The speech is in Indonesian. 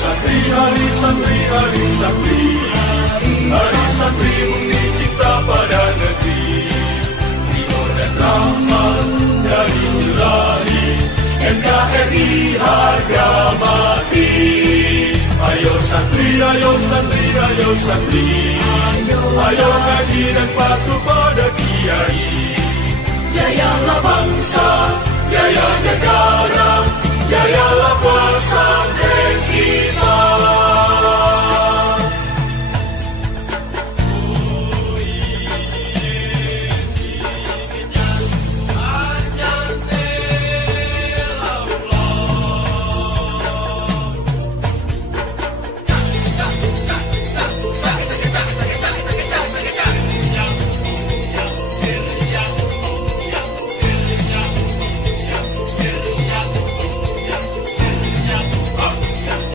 santri, hari santri, hari santri, hari santri bukti cinta pada negeri. Ridho dan rahmat dari Ilahi, NKRI harga mati. Ayo santri, ayo santri, ayo santri, ayo ngaji dan patuh pada kiai. Jayalah bangsa, jaya negara, jayalah